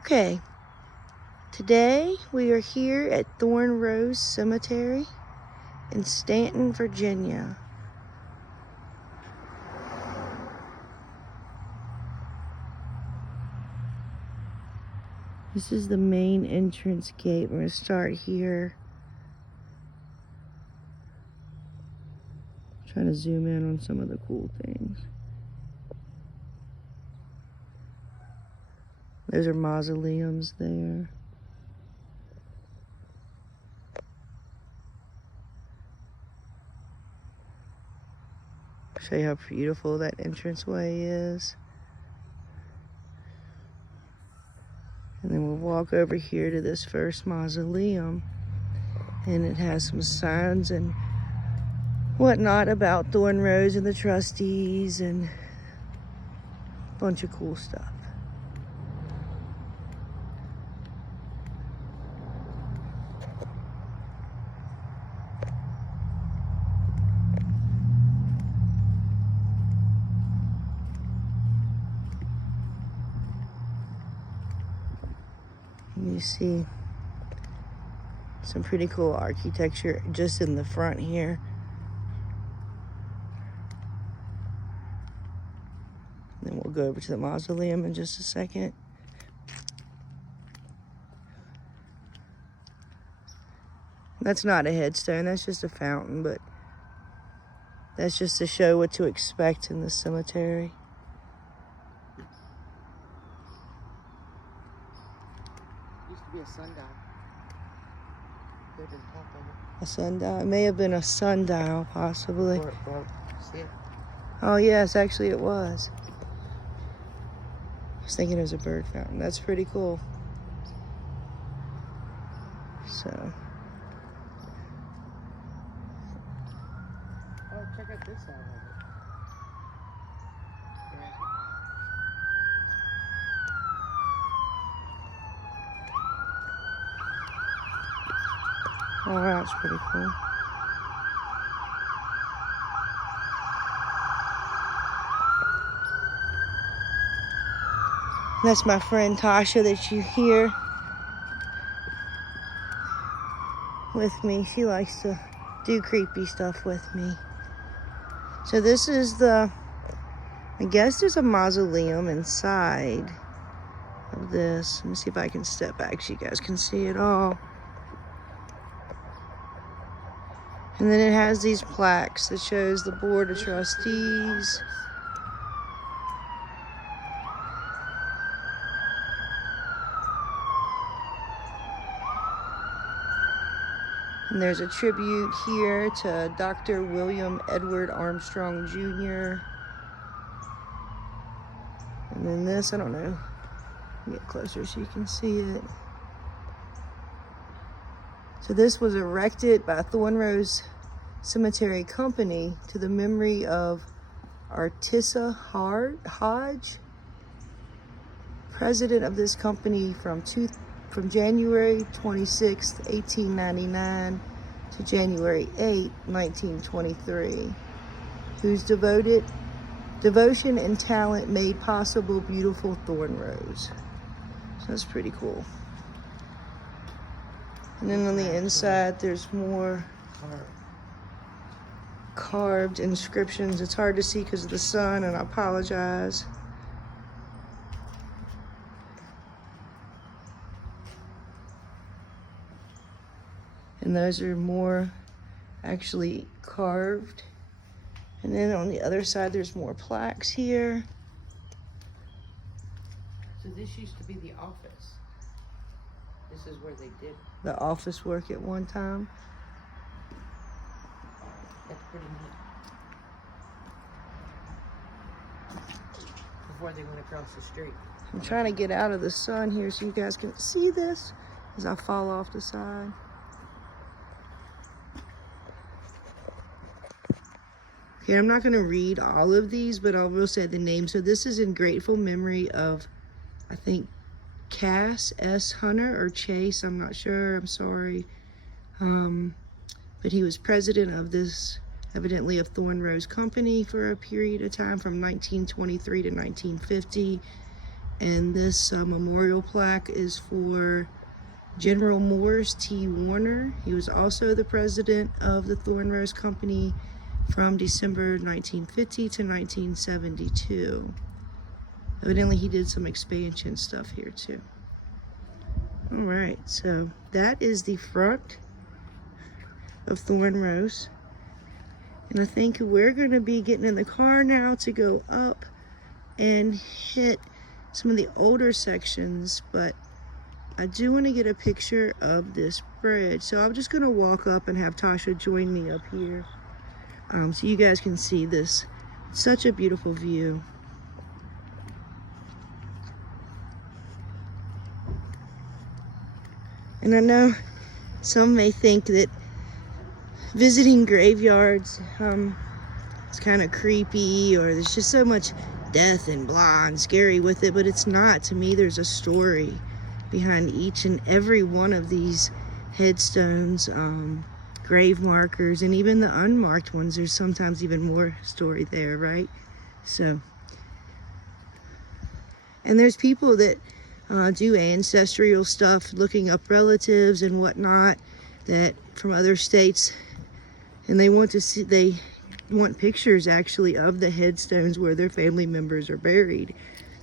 Okay, today we are here at Thornrose Cemetery in Stanton, Virginia. This is the main entrance gate. We're going to start here. Trying to zoom in on some of the cool things. Those are mausoleums there. Show you how beautiful that entranceway is. And then we'll walk over here to this first mausoleum. And it has some signs and whatnot about Thornrose and the trustees and a bunch of cool stuff. You see some pretty cool architecture just in the front here. Then we'll go over to the mausoleum in just a second. That's not a headstone, that's just a fountain, but that's just to show what to expect in the cemetery. Used to be a sundial. They didn't pop on it. A sundial? It may have been a sundial, possibly. Before it broke. See it? Oh yes, actually it was. I was thinking it was a bird fountain. That's pretty cool. So. Oh, check out this side of it. Oh, that's pretty cool. That's my friend Tasha that you hear with me. She likes to do creepy stuff with me. So this is the, I guess there's a mausoleum inside of this. Let me see if I can step back so you guys can see it all. And then it has these plaques that shows the board of trustees. And there's a tribute here to Dr. William Edward Armstrong Jr. And then this, I don't know, get closer so you can see it. So this was erected by Thornrose Cemetery Company to the memory of Artissa Hodge, president of this company from January 26, 1899 to January 8, 1923, whose devotion and talent made possible beautiful Thornrose. So that's pretty cool. And then on the inside, there's more carved inscriptions. It's hard to see because of the sun, and I apologize. And those are more actually carved. And then on the other side, there's more plaques here. So this used to be the office. This is where they did. The office work at one time. That's pretty neat. Before they went across the street. I'm trying to get out of the sun here so you guys can see this as I fall off the side. Okay, I'm not going to read all of these, but I will say the name. So this is in grateful memory of, I think, Cass S. Hunter or Chase. I'm not sure. I'm sorry. But he was president of this, evidently, of Thornrose Company for a period of time from 1923 to 1950. And this memorial plaque is for General Morris T. Warner. He was also the president of the Thornrose Company from December 1950 to 1972. Evidently he did some expansion stuff here too. All right, so that is the front of Thornrose. And I think we're gonna be getting in the car now to go up and hit some of the older sections, but I do want to get a picture of this bridge. So I'm just gonna walk up and have Tasha join me up here so you guys can see this. It's such a beautiful view. And I know some may think that visiting graveyards it's kind of creepy, or there's just so much death and blah and scary with it, but it's not. To me, there's a story behind each and every one of these headstones, grave markers, and even the unmarked ones. There's sometimes even more story there, right? So, and there's people that do ancestral stuff, looking up relatives and whatnot, that from other states, and they want to see, they want pictures actually of the headstones where their family members are buried.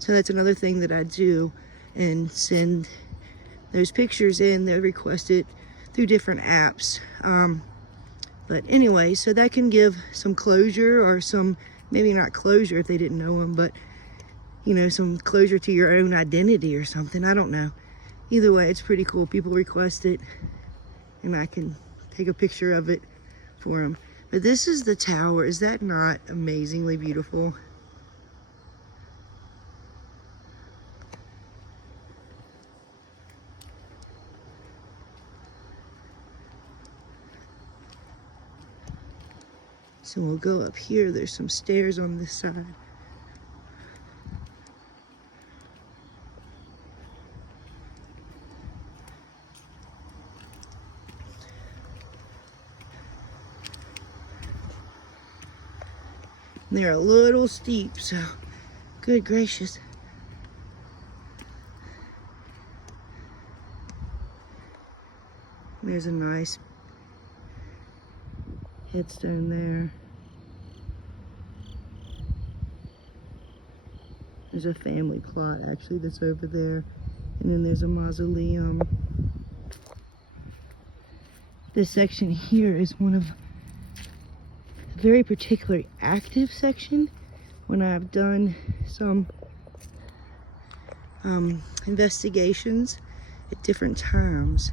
So that's another thing that I do, and send those pictures in. They request it through different apps. But anyway, so that can give some closure, or some, maybe not closure if they didn't know them, but you know, some closure to your own identity or something. I don't know. Either way, it's pretty cool. People request it and I can take a picture of it for them. But this is the tower. Is that not amazingly beautiful? So we'll go up here. There's some stairs on this side. They're a little steep, so good gracious. There's a nice headstone there. There's a family plot actually that's over there. And then there's a mausoleum. This section here is one of a very particularly active section when I've done some investigations at different times.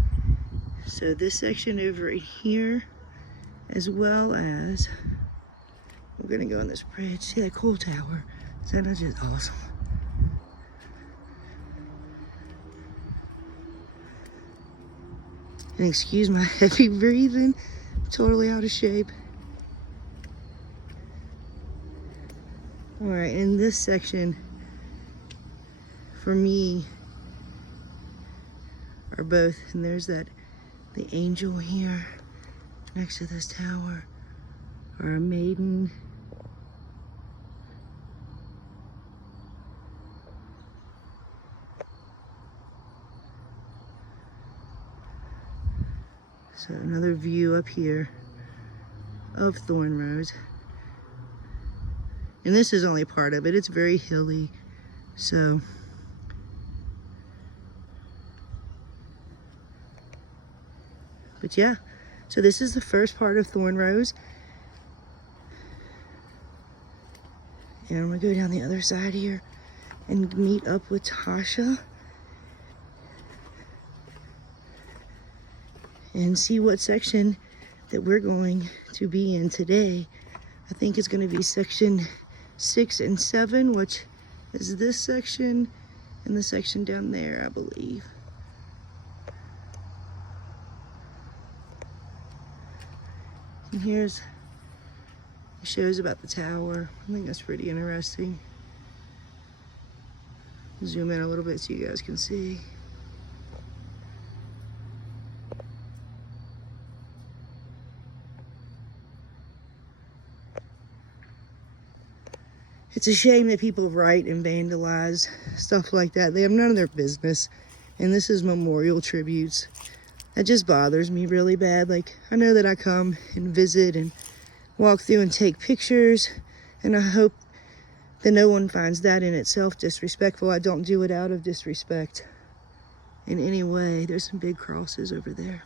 So this section over here, as well as, we're gonna go on this bridge. See that cool tower? Is that not just awesome? And excuse my heavy breathing, I'm totally out of shape. All right, in this section, for me, are both, and there's that, the angel here next to this tower, or a maiden. So another view up here of Thornrose. And this is only part of it. It's very hilly, so. But yeah, so this is the first part of Thornrose. And I'm gonna go down the other side here and meet up with Tasha and see what section that we're going to be in today. I think it's gonna be section 6 and 7, which is this section and the section down there, I believe. And here's, it shows about the tower. I think that's pretty interesting. Zoom in a little bit so you guys can see. It's a shame that people write and vandalize stuff like that. They have none of their business. And this is memorial tributes. That just bothers me really bad. Like, I know that I come and visit and walk through and take pictures, and I hope that no one finds that in itself disrespectful. I don't do it out of disrespect in any way. There's some big crosses over there.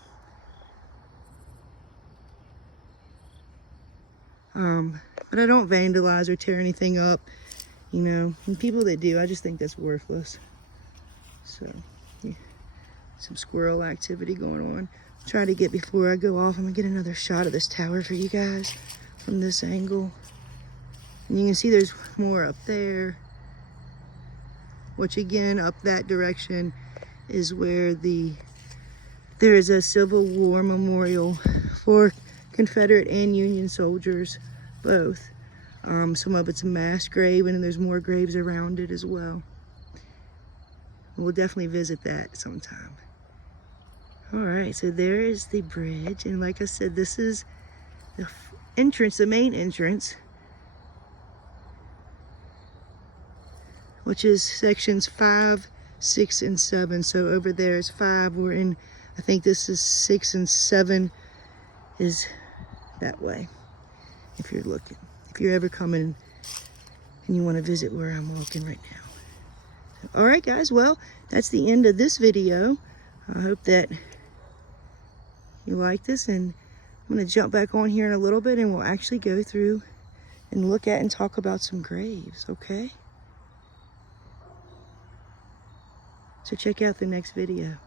But I don't vandalize or tear anything up, you know. And people that do, I just think that's worthless. So, yeah. Some squirrel activity going on. Try to get, before I go off, I'm gonna get another shot of this tower for you guys from this angle. And you can see there's more up there, which again, up that direction is where there is a Civil War memorial for Confederate and Union soldiers, both. Some of it's a mass grave, and there's more graves around it as well. We'll definitely visit that sometime. All right, so there is the bridge, and like I said, this is the entrance, the main entrance, which is sections 5, 6, and 7. So over there is 5. We're in, I think this is 6, and 7 is that way. If you're looking, if you're ever coming and you want to visit where I'm walking right now. So, all right, guys. Well, that's the end of this video. I hope that you like this, and I'm going to jump back on here in a little bit, and we'll actually go through and look at and talk about some graves, okay? So check out the next video.